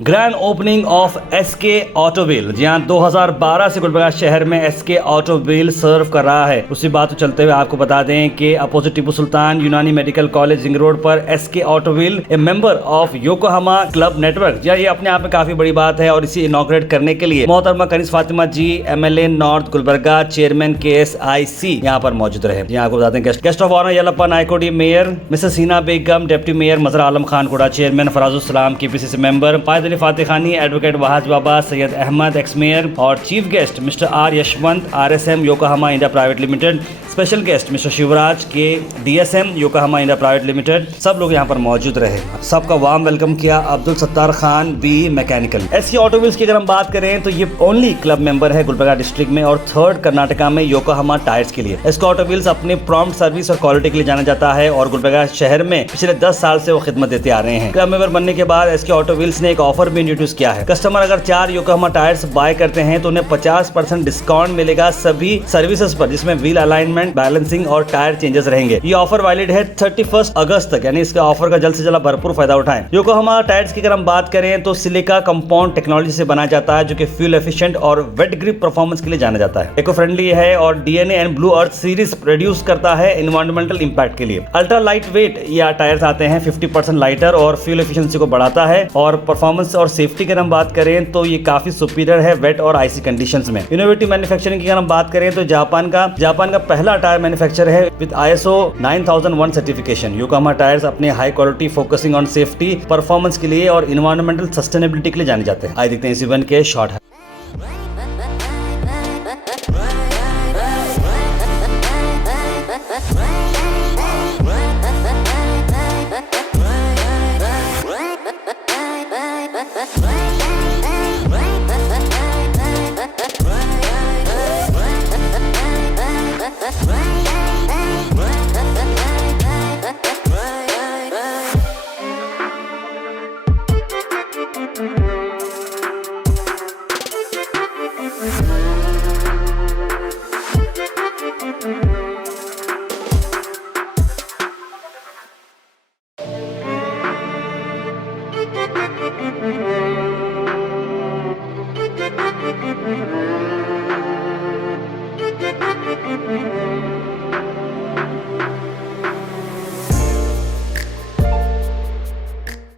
Grand opening of SK Autowheel. जी हाँ, 2012 से गुलबर्गा शहर में एसके ऑटोवील सर्व कर रहा है। उसी बात को चलते हुए आपको बता दें कि opposite Tipu Sultan Unani medical college ring road पर SK Autowheel a member of Yokohama club network. जी हाँ, ये अपने आप में काफी बड़ी बात है और इसे इनॉग्रेट करने के लिए मोहतरमा Kaneez Fatima ji MLA north Gulbarga chairman KSIC यहाँ पर मौजूद रहे। यहाँ आपको बता दें guest of honour Yallappa Naikodi mayor, Mrs Hina Begum deputy mayor, Mazhar Alam Khan कोड़ा chairman, Farazul Salam KPCC member, Fatih Khani, advocate Wahaj Baba, Syed Ahmed ex mayor और chief guest mister R Yashwant RSM Yokohama India private limited, special guest mister Shivraj K DSM Yokohama India private limited. सब लोग यहाँ पर मौजूद रहे। सबका warm welcome किया Abdul Sattar Khan B mechanical. SK Autowheels की अगर हम बात करें तो ये ओनली क्लब मेंबर है गुलबर्गा डिस्ट्रिक्ट में और थर्ड कर्नाटका में योकोहामा टायर्स के लिए। एसके ऑटोव्हील्स अपने प्रॉम्प्ट सर्विस और क्वालिटी के लिए जाना जाता है और गुलबर्गा शहर में पिछले 10 साल से वो खिदमत देते आ रहे हैं। क्लब मेंबर बनने के बाद एसके ऑटोव्हील्स ने एक ऑफर भी इंट्रोड्यूस किया है। कस्टमर अगर 4 योकोहामा टायर्स बाय करते हैं तो उन्हें 50% डिस्काउंट मिलेगा सभी सर्विसेज पर, जिसमें व्हील अलाइनमेंट, बैलेंसिंग और टायर चेंजेस रहेंगे। ये ऑफर वैलिड है 31 अगस्त तक, यानी इसका ऑफर का जल्द से जल्द भरपूर फायदा उठाएं। योकोहामा टायर्स की अगर हम बात करें तो सिलिका कंपाउंड टेक्नोलॉजी से बना जाता है जो कि फ्यूल एफिशिएंट और वेट ग्रिप परफॉर्मेंस के लिए जाना जाता है। इको फ्रेंडली है और DNA and blue earth series produce करता है एनवायरमेंटल इंपैक्ट के लिए। अल्ट्रा लाइट वेट ये टायर्स आते हैं 50% लाइटर और फ्यूल एफिशिएंसी को बढ़ाता है और परफॉर्मेंस और सेफ्टी की अगर हम बात करें तो ये काफी सुपीरियर है वेट और आईसी कंडीशंस में। इनोवेटिव मैन्युफैक्चरिंग की अगर हम बात करें तो जापान का पहला टायर मैन्युफैक्चर है with ISO 9001 certification. Yokohama tyres अपने high quality, focusing on safety, performance के लिए और इन्वायरमेंटल सस्टेनेबिलिटी के लिए जाने जाते हैं। आइए देखते हैं इस इवेंट के शॉर्ट है।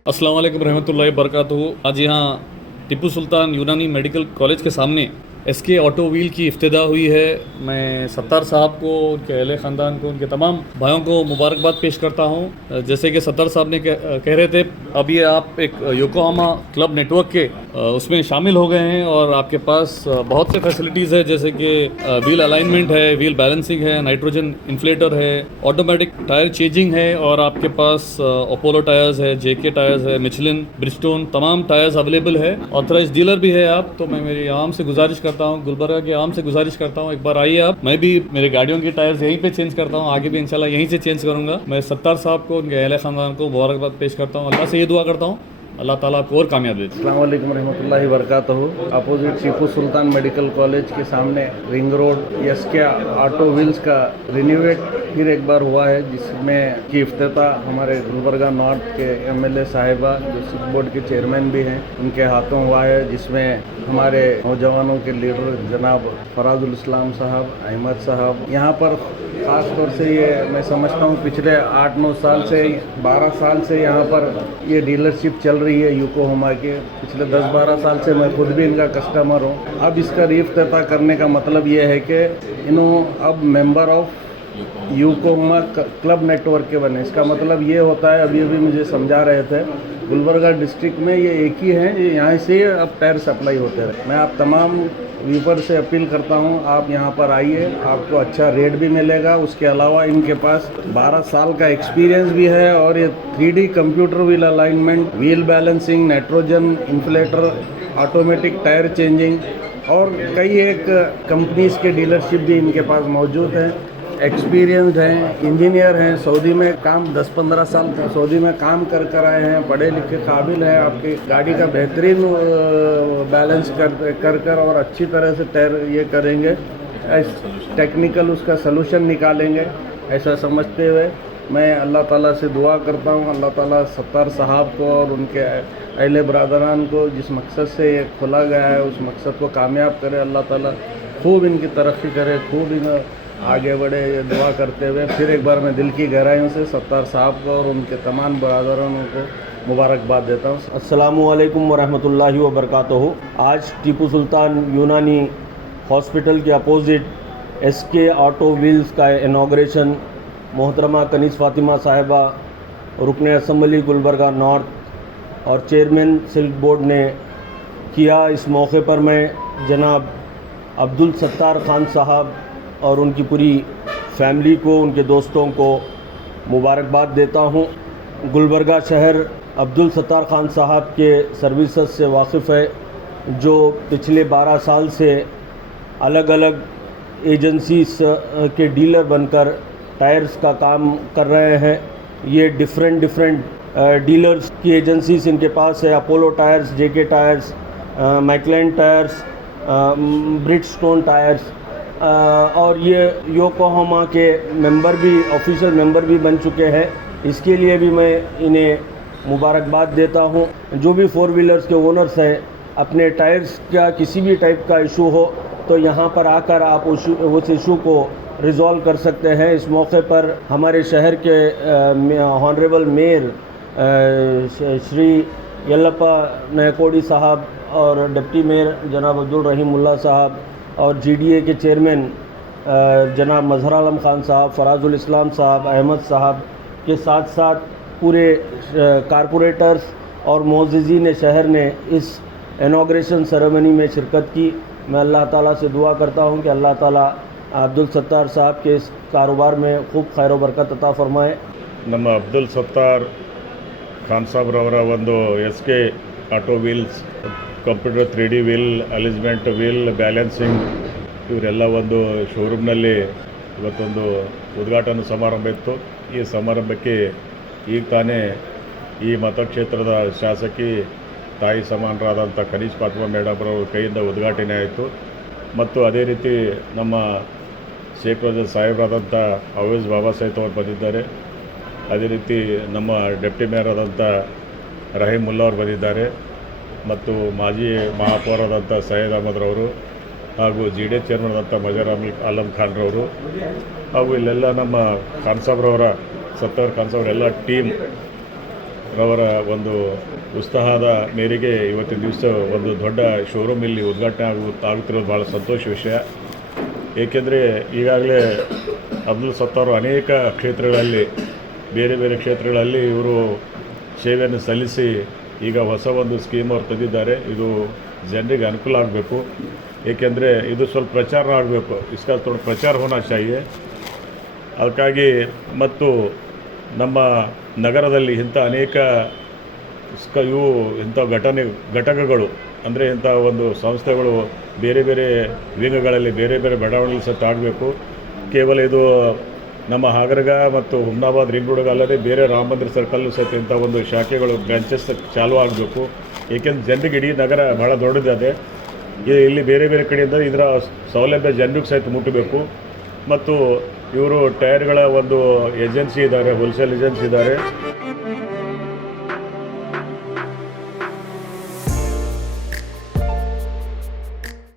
अस्सलाम वालेकुम रहमतुल्लाहि बरकातहू। आज यहाँ टीपू सुल्तान यूनानी मेडिकल कॉलेज के सामने एसके ऑटोवील की इफ्तिदा हुई है। मैं सत्तार साहब को, उनके अहले ख़ानदान को, उनके तमाम भाइयों को मुबारकबाद पेश करता हूँ। जैसे कि सत्तार साहब ने कह रहे थे, अब ये आप एक योकोहामा क्लब नेटवर्क के उसमें शामिल हो गए हैं और आपके पास बहुत से फैसिलिटीज़ है, जैसे कि व्हील अलाइनमेंट है, व्हील बैलेंसिंग है, नाइट्रोजन इन्फ्लेटर है, ऑटोमेटिक टायर चेंजिंग है और आपके पास अपोलो टायर्स है, JK टायर्स है, मिचलिन, ब्रिजस्टोन, तमाम टायर्स अवेलेबल है। ऑथराइज डीलर भी है आप। तो मैं मेरी आवाम से गुजारिश करता हूँ, गुलबर्गा के आवाम से गुजारिश करता हूँ, एक बार आइए आप। मैं भी मेरे गाड़ियों की टायर्स यहीं पे चेंज करता हूँ, आगे भी इंशाल्लाह यहीं से चेंज करूँगा। मैं सत्तार साहब को, उनके अहले ख़ानदान को मुबारकबाद पेश करता हूँ। अल्लाह से ये दुआ करता हूँ अल्लाह ताला आपको और कामयाब दे। अस्सलाम वालेकुम रहमतुल्लाहि बरकातहू। अपोजिट टीपू सुल्तान मेडिकल कॉलेज के सामने रिंग रोड एसके ऑटोव्हील्स का रिन्यूएट फिर एक बार हुआ है, जिसमें की इफ्तिताह हमारे गुलबर्गा नॉर्थ के MLA साहिबा जो सिख बोर्ड के चेयरमैन भी हैं, उनके हाथों हुआ है, जिसमें हमारे नौजवानों के लीडर जनाब फराजुल इस्लाम साहब, अहमद साहब, यहाँ पर ख़ास तौर से ये मैं समझता हूँ पिछले 8-9 साल से 12 साल से यहाँ पर ये डीलरशिप चल रही है योकोहामा के। पिछले 10-12 साल से मैं खुद भी इनका कस्टमर हूँ। अब इसका रीइफ्तिताह करने का मतलब ये है कि अब member of Yokohama club network के बने। इसका मतलब ये होता है, अभी मुझे समझा रहे थे, गुलबर्गा डिस्ट्रिक्ट में ये एक ही हैं, यहाँ से अब टायर सप्लाई होते रहे। मैं आप तमाम व्यूवर से अपील करता हूँ, आप यहाँ पर आइए, आपको अच्छा रेट भी मिलेगा। उसके अलावा इनके पास 12 साल का एक्सपीरियंस भी है और ये 3D computer wheel alignment, wheel balancing, nitrogen inflator, automatic tyre changing और कई एक कंपनीज़ के डीलरशिप भी इनके पास मौजूद हैं। एक्सपीरियंस्ड हैं, इंजीनियर हैं, सऊदी में काम 10-15 साल सऊदी में काम कर आए हैं, पढ़े लिखे काबिल हैं, आपकी गाड़ी का बेहतरीन बैलेंस कर और अच्छी तरह से टायर ये करेंगे, टेक्निकल उसका सलूशन निकालेंगे, ऐसा समझते हुए मैं अल्लाह ताला से दुआ करता हूँ, अल्लाह ताला सत्तार साहब को और उनके अहले बरादरान को जिस मकसद से ये खोला गया है उस मकसद को कामयाब करे। अल्लाह ताला खूब इनकी तरक्की करे, खूब इन आगे बढ़े, ये दुआ करते हुए फिर एक बार मैं दिल की गहराइयों से सत्तार साहब को और उनके तमाम बरादरानों को मुबारकबाद देता हूँ। अस्सलामुअलैकुम वरहमतुल्लाहि वबरकातुहू। आज टीपू सुल्तान यूनानी हॉस्पिटल के अपोजिट SK ऑटो व्हील्स का इनाग्रेशन मोहतरमा कनीस फ़ातिमा साहिबा रुकन असम्बली गुलबर्गा नॉर्थ और चेयरमैन सिल्क बोर्ड ने किया। इस मौके पर मैं जनाब अब्दुल सत्तार खान साहब और उनकी पूरी फैमिली को, उनके दोस्तों को मुबारकबाद देता हूँ। गुलबर्गा शहर अब्दुल सत्तार खान साहब के सर्विसेज से वाकिफ़ है, जो पिछले 12 साल से अलग अलग एजेंसीज के डीलर बनकर टायर्स का काम कर रहे हैं। ये डिफरेंट डीलर्स की एजेंसीज इनके पास है। अपोलो टायर्स, JK टायर्स, मैकलेन टायर्स, ब्रिजस्टोन टायर्स, और ये योकोहामा के मेंबर भी, ऑफिशियल मेंबर भी बन चुके हैं। इसके लिए भी मैं इन्हें मुबारकबाद देता हूँ। जो भी 4 व्हीलर्स के ओनर्स हैं, अपने टायर्स का किसी भी टाइप का इशू हो तो यहाँ पर आकर आप उस इशू को रिज़ॉल्व कर सकते हैं। इस मौके पर हमारे शहर के ऑनरेबल मेयर श्री यल्लप्पा नायकोडी साहब और डिप्टी मेयर जनाब अब्दुल रहीम मुल्ला साहब और GDA के चेयरमैन जनाब मजहर आलम खान साहब, फराजुल इस्लाम साहब, अहमद साहब के साथ साथ पूरे कारपोरेटर्स और मोअज़्ज़िज़ीन शहर ने इस इनाग्रेशन सेरेमनी में शिरकत की। मैं अल्लाह ताला से दुआ करता हूँ कि अल्लाह ताला अब्दुल सत्तार साहब के इस कारोबार में खूब खैर व बरकत अता फरमाए। ನಮ್ಮ ಅಬ್ದುಲ್ ಸತ್ತಾರ್ ಖಾನ್ ಸಾಬ್ರವರ ಒಂದು SK auto wheels, computer 3D wheel, alignment wheel, balancing ಇವರೆಲ್ಲ ಒಂದು ಶೋರೂಮ್ನಲ್ಲಿ ಇವತ್ತೊಂದು ಉದ್ಘಾಟನಾ ಸಮಾರಂಭ ಇತ್ತು. ಈ ಸಮಾರಂಭಕ್ಕೆ ಈಗ ತಾನೇ ಈ ಮತಕ್ಷೇತ್ರದ ಶಾಸಕಿ ತಾಯಿ ಸಮಾನರಾದಂಥ ಕನೀಸ್ ಫಾತಿಮಾ ಮೇಡಮ್ರವ್ರ ಕೈಯಿಂದ ಉದ್ಘಾಟನೆ ಆಯಿತು. ಮತ್ತು ಅದೇ ರೀತಿ ನಮ್ಮ ಶೇಖ್ ರಜಾ ಸಾಹೇಬರಾದಂಥ ಅವೈಸ್ ಬಾಬಾ ಸಹಿತ್ ಅವರು ಬಂದಿದ್ದಾರೆ. ಅದೇ ರೀತಿ ನಮ್ಮ ಡೆಪ್ಟಿ ಮೇಯರ್ ಆದಂಥ ರಹೀಮ್ ಮುಲ್ಲಾ ಅವರು ಬಂದಿದ್ದಾರೆ. ಮತ್ತು ಮಾಜಿ ಮಹಾಪೌರರಾದಂಥ ಸೈಯದ್ ಅಹಮದ್ರವರು ಹಾಗೂ GDA ಚೇರ್ಮನ್ ಆದಂಥ ಮಜರ್ ಆಲಮ್ ಖಾನ್ರವರು ಹಾಗೂ ಇಲ್ಲೆಲ್ಲ ನಮ್ಮ ಖಾನ್ ಸಾಬ್ರವರ ಸತ್ತಾರ್ ಖಾನ್ ಸಾಬ್ರೆಲ್ಲ ಟೀಮ್ ರವರ ಒಂದು ಉತ್ಸಾಹದ ಮೇರೆಗೆ ಇವತ್ತಿನ ದಿವಸ ಒಂದು ದೊಡ್ಡ ಶೋರೂಮ್ ಇಲ್ಲಿ ಉದ್ಘಾಟನೆ ಆಗುತ್ತಿರೋದು ಭಾಳ ಸಂತೋಷ ವಿಷಯ. ಏಕೆಂದರೆ ಈಗಾಗಲೇ ಅಬ್ದುಲ್ ಸತ್ತಾರು ಅನೇಕ ಕ್ಷೇತ್ರಗಳಲ್ಲಿ, ಬೇರೆ ಬೇರೆ ಕ್ಷೇತ್ರಗಳಲ್ಲಿ ಇವರು ಸೇವೆಯನ್ನು ಸಲ್ಲಿಸಿ ಈಗ ಹೊಸ ಒಂದು ಸ್ಕೀಮ್ ಅವ್ರು ತಂದಿದ್ದಾರೆ. ಇದು ಜನರಿಗೆ ಅನುಕೂಲ ಆಗಬೇಕು, ಏಕೆಂದರೆ ಇದು ಸ್ವಲ್ಪ ಪ್ರಚಾರ ಆಗಬೇಕು. ಇಸ್ಕಾ ಥೋड़ा ಪ್ರಚಾರ ಹೋನಾ ಚಾಹಿಯೆ. ಅದಕ್ಕಾಗಿ ಮತ್ತು ನಮ್ಮ ನಗರದಲ್ಲಿ ಇಂಥ ಅನೇಕ ಇಂಥ ಘಟಕಗಳು ಅಂದರೆ ಇಂಥ ಒಂದು ಸಂಸ್ಥೆಗಳು ಬೇರೆ ಬೇರೆ ವಿಂಗಗಳಲ್ಲಿ ಬೇರೆ ಬೇರೆ ಬಡಾವಣೆಯಲ್ಲಿ ಸಹ ಆಗಬೇಕು. ಕೇವಲ ಇದು ನಮ್ಮ ಹಾಗರಗ ಮತ್ತು ಹುಮ್ನಾಬಾದ್ ರಿಂಗ್ ರೋಡ್ ಅಲ್ಲದೆ ಬೇರೆ ರಾಮ ಮಂದಿರ ಸರ್ಕಲ್ಲು ಸಹಿತ ಇಂಥ ಒಂದು ಶಾಖೆಗಳು ಬ್ರಾಂಚಸ್ ಚಾಲೂ ಆಗಬೇಕು. ಏಕೆಂದರೆ ಜನರಿಗೆ ಇಡೀ ನಗರ ಭಾಳ ದೊಡ್ಡದಿದೆ. ಇಲ್ಲಿ ಬೇರೆ ಬೇರೆ ಕಡೆಯಿಂದ ಇದರ ಸೌಲಭ್ಯ ಜನರಿಗೆ ಸಹಿತ ಮುಟ್ಟಬೇಕು. ಮತ್ತು ಇವರು ಟೈರ್ಗಳ ಒಂದು ಏಜೆನ್ಸಿ ಇದ್ದಾರೆ, ಹೋಲ್ಸೇಲ್ ಏಜೆನ್ಸಿ ಇದ್ದಾರೆ.